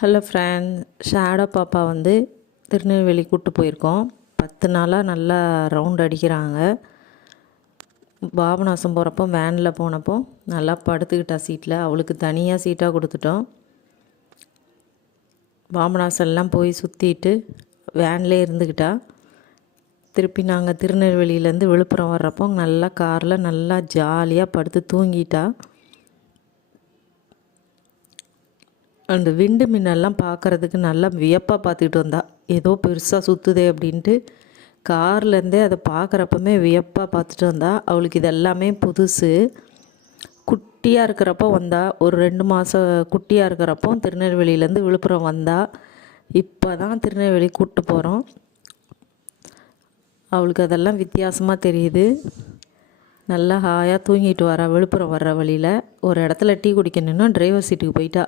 Hello friends, shadow பாப்பா வந்து திருநெல்வேலி கூப்பிட்டு போயிருக்கோம். 10 நாளாக நல்லா ரவுண்ட் அடிக்கிறாங்க. பாபநாசம் போகிறப்போ வேனில் போனப்போ நல்லா படுத்துக்கிட்டா சீட்டில். அவளுக்கு தனியாக சீட்டாக கொடுத்துட்டோம். பாபநாசம்லாம் போய் சுற்றிட்டு வேன்லேயே இருந்துக்கிட்டா. திருப்பி நாங்கள் திருநெல்வேலியிலேருந்து விழுப்புரம் வர்றப்போ நல்லா காரில் நல்லா ஜாலியாக படுத்து தூங்கிட்டா. அந்த விண்டு மின்னெல்லாம் பார்க்குறதுக்கு நல்லா வியப்பாக பார்த்துக்கிட்டு வந்தா. ஏதோ பெருசாக சுற்றுதே அப்படின்ட்டு கார்லேருந்தே அதை பார்க்குறப்பமே வியப்பாக பார்த்துட்டு வந்தா. அவளுக்கு இதெல்லாமே புதுசு. குட்டியாக இருக்கிறப்போ வந்தா, ஒரு 2 மாதம் குட்டியாக இருக்கிறப்போ திருநெல்வேலியிலேருந்து விழுப்புரம் வந்தா. இப்போ தான் திருநெல்வேலி கூப்பிட்டு போகிறோம். அவளுக்கு அதெல்லாம் வித்தியாசமாக தெரியுது. நல்லா ஹாயாக தூங்கிட்டு வரா. விழுப்புரம் வர்ற வழியில் ஒரு இடத்துல டீ குடிக்கணுன்னா டிரைவர் சீட்டுக்கு போயிட்டா.